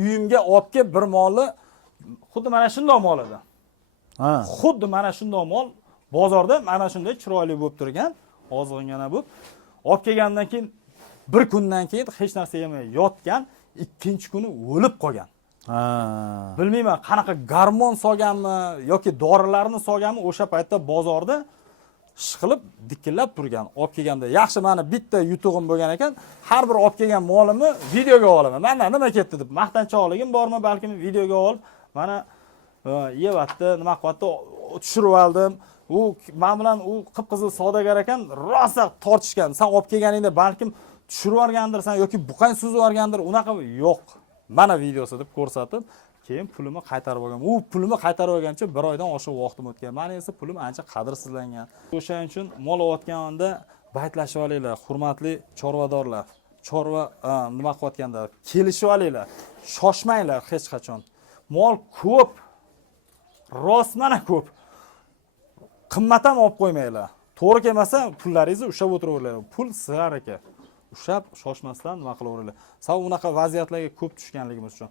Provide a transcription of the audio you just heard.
Uyimga olib kelib bir molni xuddi mana shunday mol edi. Ha. Xuddi mana shunday mol bozorda mana shunday chiroyli bo'lib turgan, ozg'ingina bo'lib, olib kelgandan keyin bir kundan keyin hech narsa yemay yotgan, ikkinchi kuni o'lib qolgan. Ha. Bilmayman, qanaqa gormon solganmi yoki dorilarni solganmi, o'sha paytda bozorda ishqilib dikillab turgan. Olib kelganda yaxshi meni bitta yutug'im bo'lgan ekan, har bir olib kelgan molimni videoga olaman. Mendan nima ketdi deb maqtanchoqligim bormi, balkim videoga olib, mana yevatdi, nima qilyapti, tushirib oldim. U men bilan u qip-qizil savdogar ekan, rosa tortishgan. Sen olib kelganingda balkim tushirib yuborgandirsan yoki buqang suzib yuborgandir, unaqa yo'q. Mana videosi deb ko'rsatib, keyin pulimni qaytarib olgan. U pulimni qaytarib olgancha 1 oydan oshiq vaqtim o'tgan. Meni esa pulim ancha qadrsizlangan. O'shaning uchun mol o'tganda baytlashib olinglar, hurmatli chorvadorlar. Chorva nima qilayotganda kelishib olinglar. Shoshmanglar hech qachon. Mol ko'p. Rost mana ko'p. Qimmat ham olib qo'ymanglar. To'g'ri kelmasa, pullaringizni ushlab o'tiraveringlar. Pul sig'ar ekan. Ushlab shoshmasdan nima qilaveringlar. Sal unaqa vaziyatlarga ko'p tushganligimiz uchun.